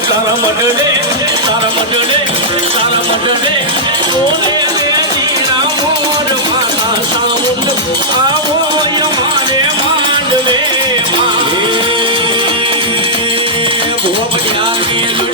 તારા મઢડે તારા મઢડે તારા મઢડે બોલે રે જીણા મોર માતા સામુંડ આવો યમારે માંડવે માં. ભૂવા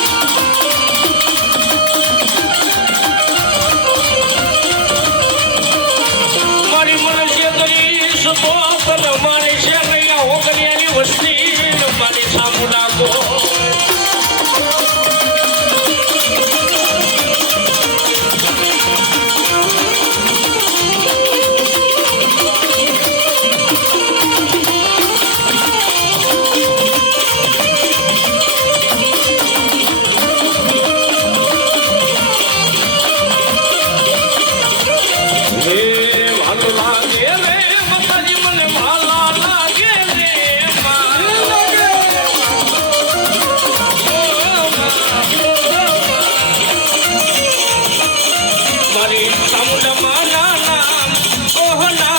போபலமா Samudra Mala Oh Nam